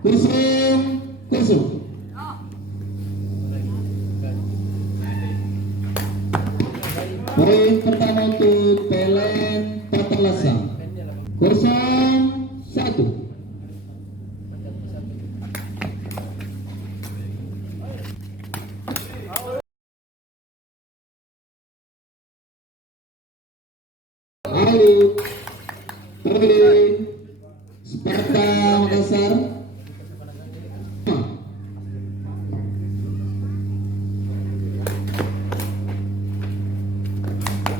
kosong kosong. Poin pertama untuk PLN Tatalasa 0-1. Out. Poin Sparta Makassar.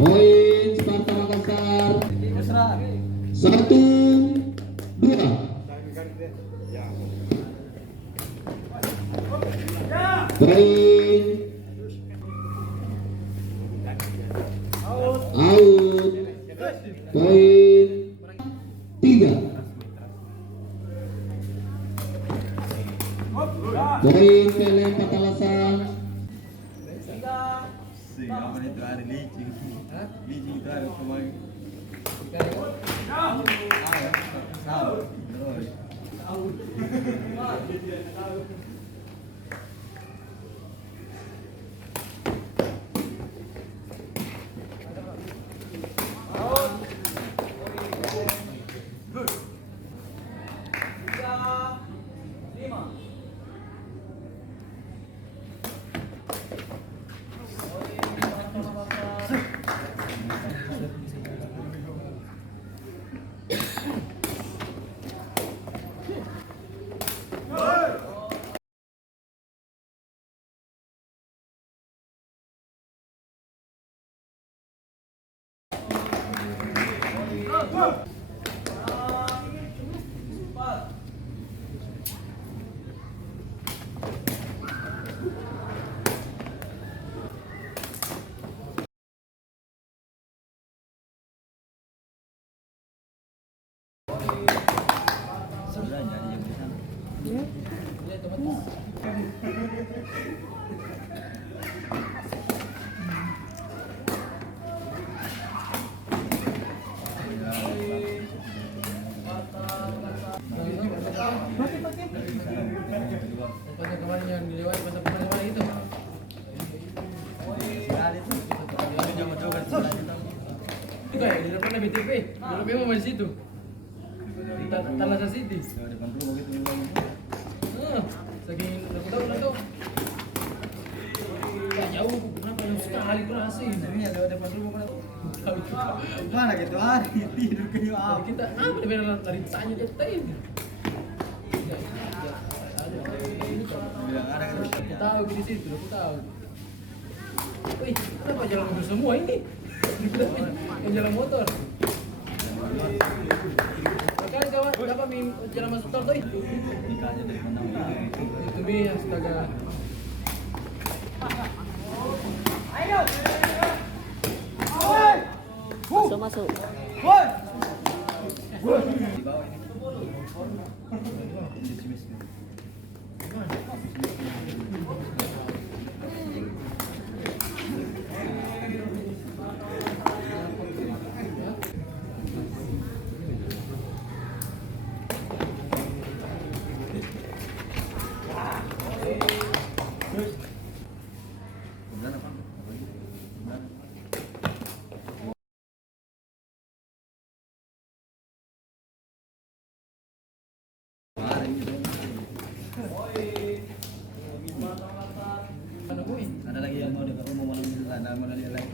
Poin Sparta Makassar 1-2. Poin out. Poin 3. Poin PLN Tatalasa. Apa itu hari licin? Licin itu hari kemarin. Kemarin yang dilewati masa kemarin itu. Itu kayak di depan BTP. Dulu memang di situ. Di Talasa City. Saking aku tahu. Gak jauh, kenapa jauh sekali kurasi? Ini ada depan rumah mana gitu hari tidur kayu apa? Kita apa beneran dari tanya kita ini. Bilang ada kan? Aku tahu di situ, aku tahu. Wih, kenapa jalan motor semua ini? Yang jalan motor. Makanya kawan, kenapa jalan masuk tol tuh? Nikahnya dari mana? Itu bi, astaga. Masuk. Di bawah ini. Ada lagi yang mau dekat rumah malam ini, ada mana lihat lagi.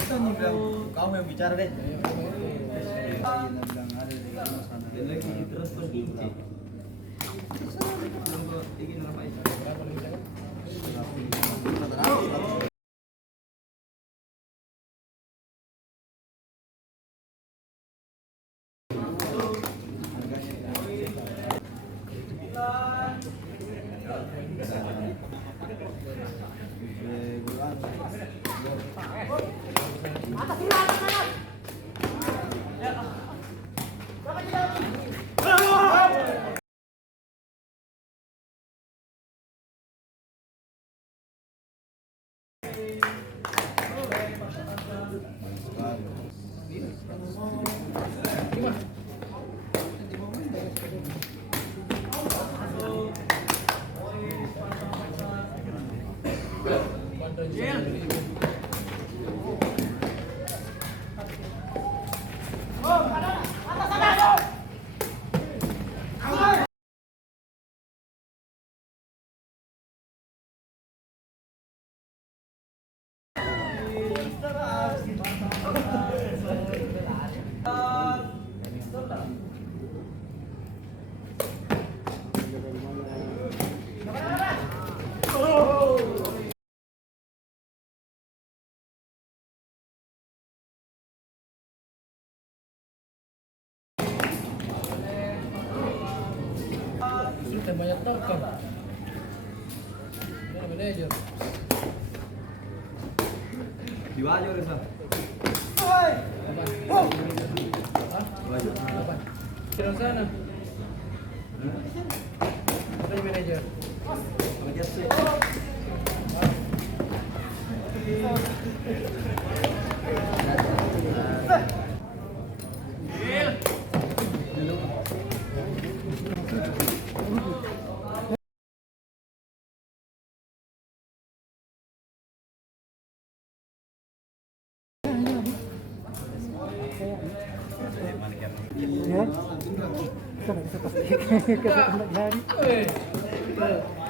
Itu yang bilang kamu yang bicara deh. Bilang ada di sana. Lagi terus kunci. Ingin apa itu? menyetopkan. Ini manajer. Diwajo Reza. Apa? Hah? Diwajo. Apa? Kira sana. Apa yang manajer? Manajer sih.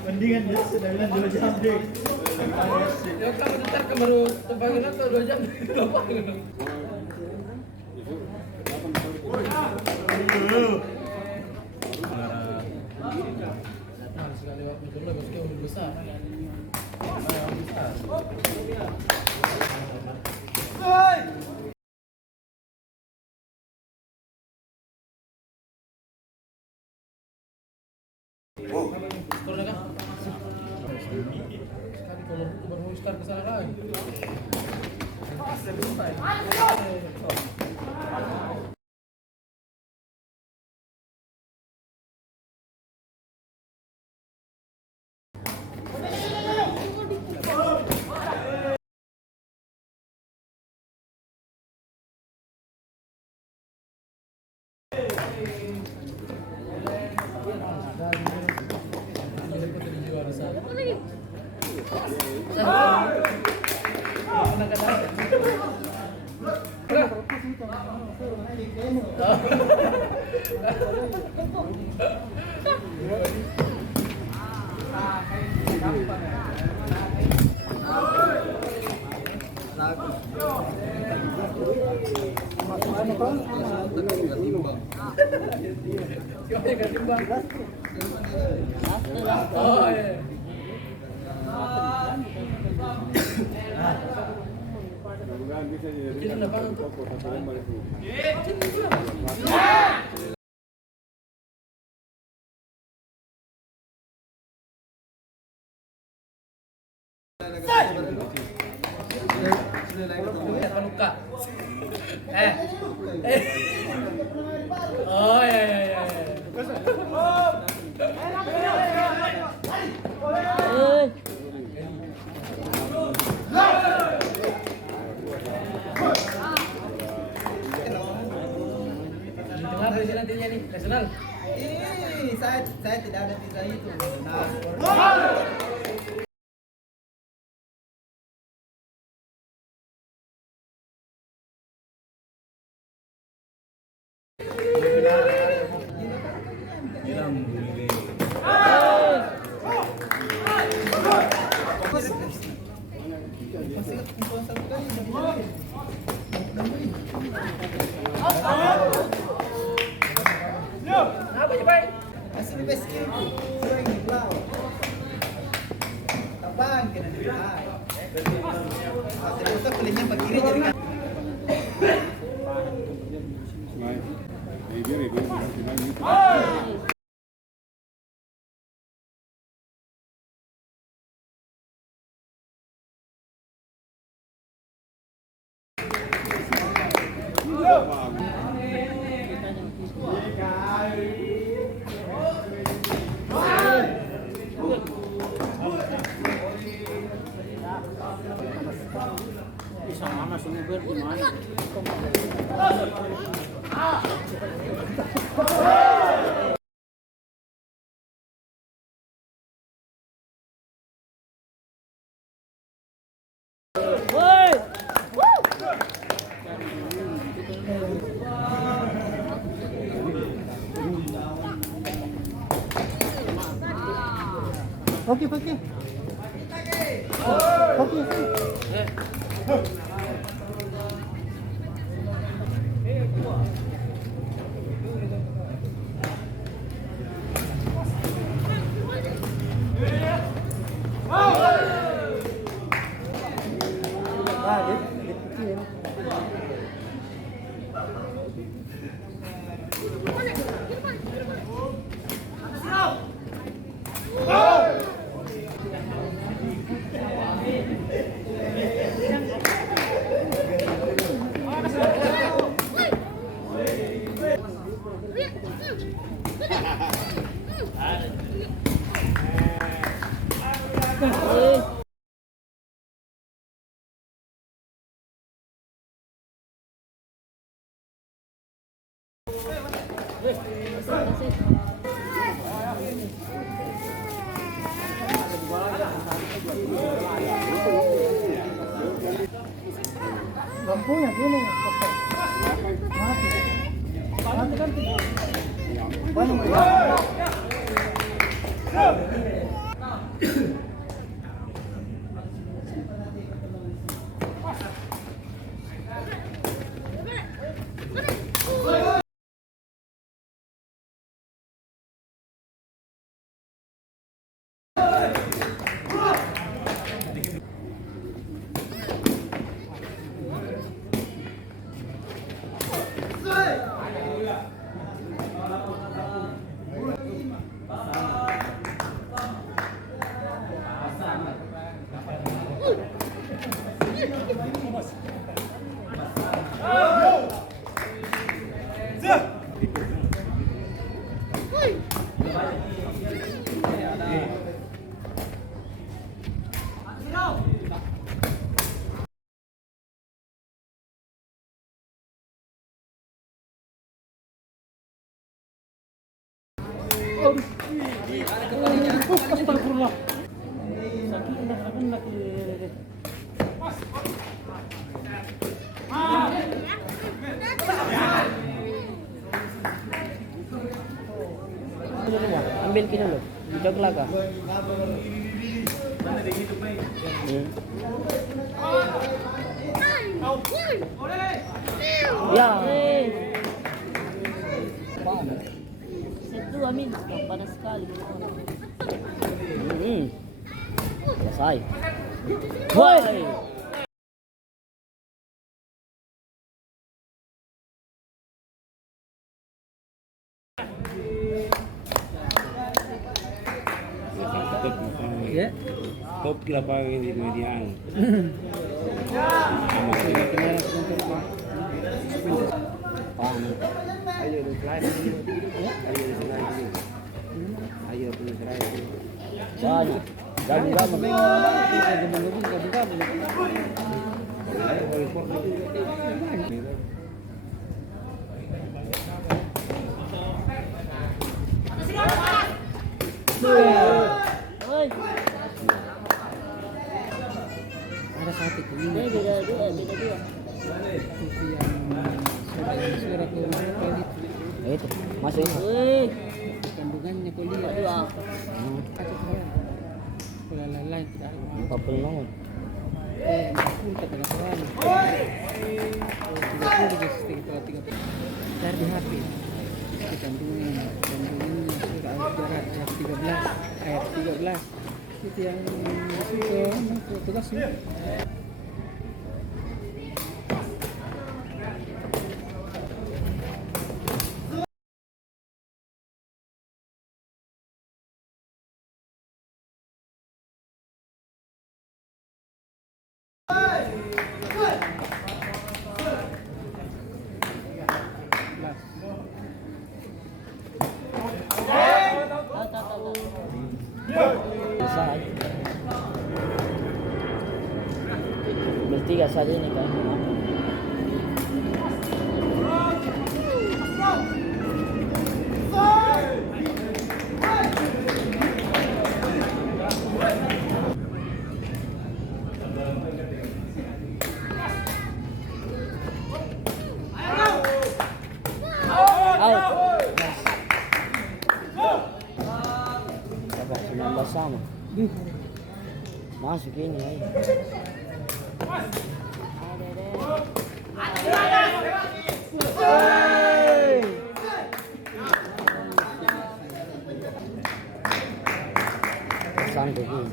Mendingan dia sudah bilang 2 jam deh. Ya kamu ntar baru terbangin atau 2 jam. Nah, sekali waktu itu lah bosku udah besar. Skornya kan? Sekali kalau itu baru start ke sana lagi. Oh iya. Jadi kenapa untuk? Panuka. Oh iya iya iya. Tengah presiden nantinya nih, nasional. Saya tidak ada tiga itu. Nah, Apa sih, Pak? asli basket itu. Sering di bawah. Apaan kena di bawah? Terus pelihnya begini jadi kan. Oke. Oke. Lampunya gini. Mati. Mati kan. Astagfirullah. Sakit nak. Ambil kita dulu. Jok laga. Ya. Set 2 min, panas sekali. Selesai. Woi. Ya. Top lapangan di median. Ada satu ini. Beda dua. Surat kulit. Itu masuk itu. Wih, Kandungannya kuliah. aduh ah. Kuliah lain tidak ada. 40 Pun kata kawan. 30 kalau 30. Cari di HP. Kandungannya sudah jarak ayat 13. Itu yang disitu tugasnya. selesai. Bertiga saja ini kan. Sama masuk ini aja. Sanggup ini.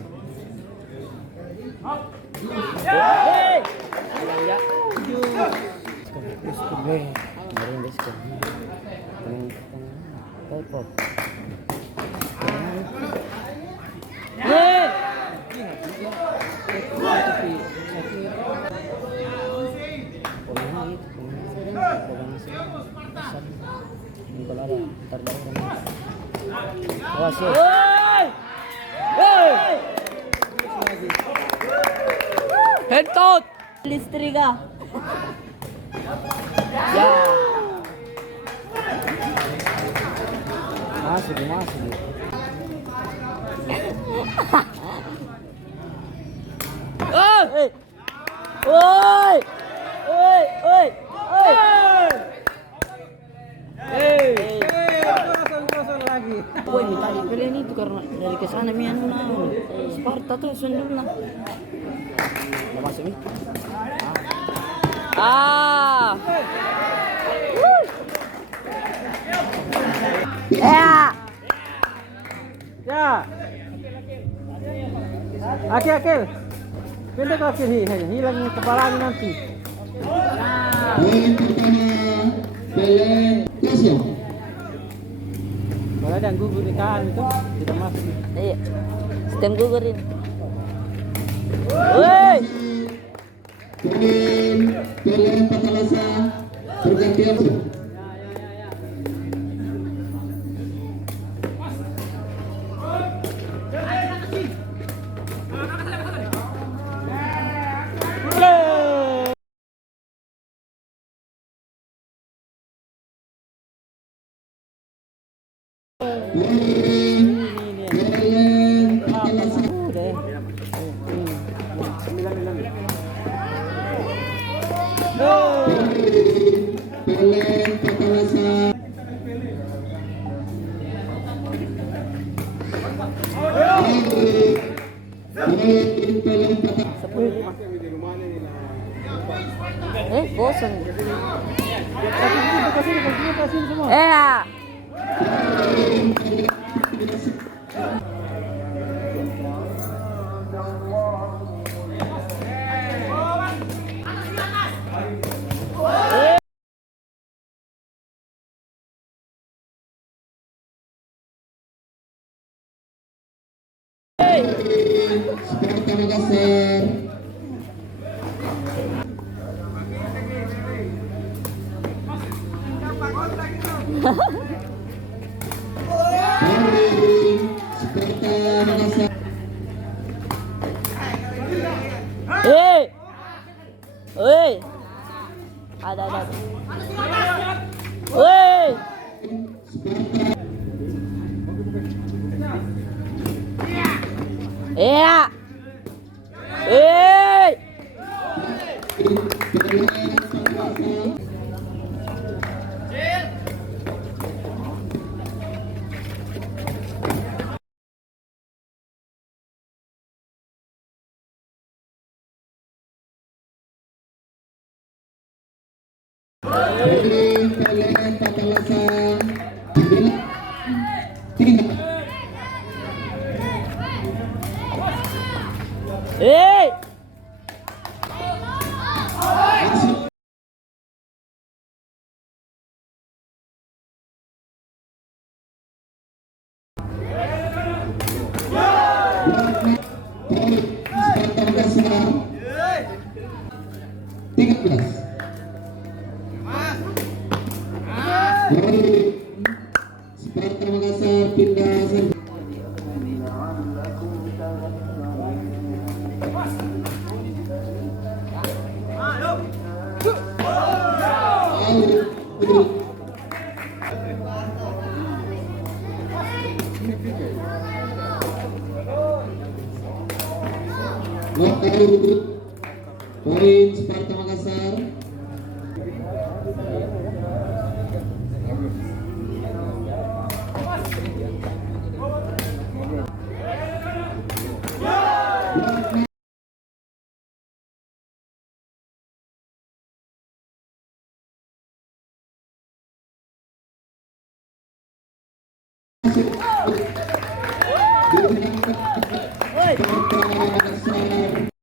Hei, ya. Hentot Listriga. ya Masuk, masuk. Oh! Hey! Oi! Oi! Oi! Oi! Kosong lagi. Boy, minta dipilih itu karena dari kesana mian Sparta tuh sundul lah. Mau masuk nih? Ah! Ya! Ya. Akil. Pendek akil hilang kepala nanti. Poin pertama Belen kosong. Kalau ada yang gugur di kanan itu tidak masuk. Iya. Sistem gugurin. Woi! Poin Belen Patalasa pergantian. Belen Patalasa. Belen Patalasa. Poin Belen Patalasa. Bosan. Kasih semua. Ya! Sparta Makassar. Poin Sparta Makassar. Hei! Hei! Ada. Hei! Iya! Hei! Belen Patalasa. 3. Hei! Sparta Makassar 13. Sparta Makassar pindah serve. Poin Sparta Makassar. Masuk.